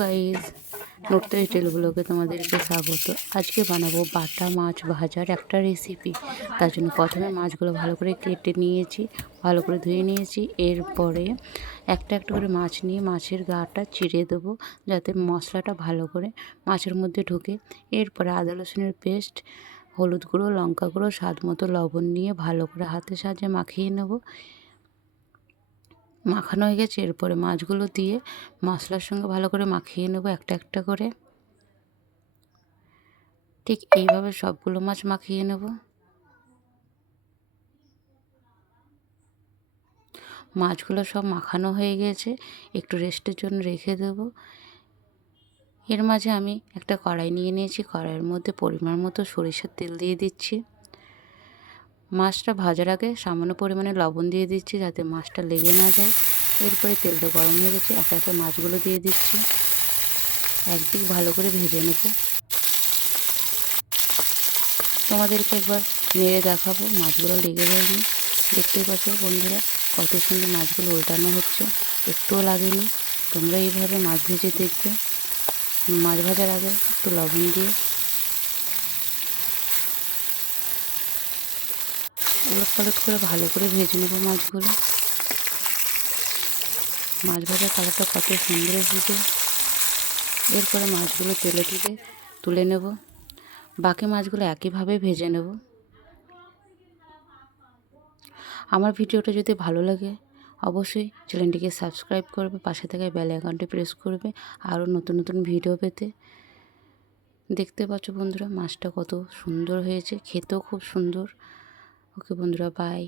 Guys, নতুন style ব্লগে তোমাদেরকে স্বাগত। আজকে বানাবো বাটা মাছ ভাজার একটা রেসিপি। তার জন্য প্রথমে মাছগুলো ভালো করে কেটে নিয়েছি, ভালো করে ধুয়ে নিয়েছি। এরপরে একটা একটা করে মাছ নিয়ে মাছের গাটা চিড়ে দেবো, যাতে মশলাটা ভালো করে মাছের মধ্যে ঢোকে। এরপরে আদা রসুনের পেস্ট, হলুদ গুঁড়ো, লঙ্কা গুঁড়ো, স্বাদ মতো লবণ নিয়ে ভালো করে হাতের সাহায্যে মাখিয়ে নেব। মাখানো হয়ে গেছে, এরপরে মাছগুলো দিয়ে মশলার সঙ্গে ভালো করে মাখিয়ে নেব একটা একটা করে। ঠিক এইভাবে সবগুলো মাছ মাখিয়ে নেব। মাছগুলো সব মাখানো হয়ে গেছে, একটু রেস্টের জন্য রেখে দেব। এর মাঝে আমি একটা কড়াই নিয়ে নিয়েছি, কড়াইয়ের মধ্যে পরিমাণ মতো সরিষার তেল দিয়ে দিচ্ছি। মাছটা ভাজার আগে সামান্য পরিমাণে লবণ দিয়ে দিচ্ছি, যাতে মাছটা লেগে না যায়। এরপরে তেলটা গরম হয়ে গেছে, একে একে মাছগুলো দিয়ে দিচ্ছি। একদিক ভালো করে ভেজে নেব। তোমাদেরকে একবার নেড়ে দেখাবো মাছগুলো লেগে যায়নি। দেখতেই পাচ্ছ বন্ধুরা, কত সুন্দর মাছগুলো উল্টানো হচ্ছে, একটুও লাগেনি। তোমরা এইভাবে মাছ ভেজে দেখবে। মাছ ভাজার আগে একটু লবণ দিয়ে উলট পালট করে ভালো করে ভেজে নেবো মাছগুলো। মাছ ভাজার কালারটা কত সুন্দর এসেছে। এরপরে মাছগুলো তেলে থেকে তুলে নেব। বাকি মাছগুলো একইভাবে ভেজে নেব। আমার ভিডিওটা যদি ভালো লাগে অবশ্যই চ্যানেলটিকে সাবস্ক্রাইব করবে, পাশে থাকা বেল আইকনটি প্রেস করবে আরও নতুন নতুন ভিডিও পেতে। দেখতে পাচ্ছ বন্ধুরা মাছটা কত সুন্দর হয়েছে, খেতেও খুব সুন্দর। ওকে বন্ধুরা, বাই।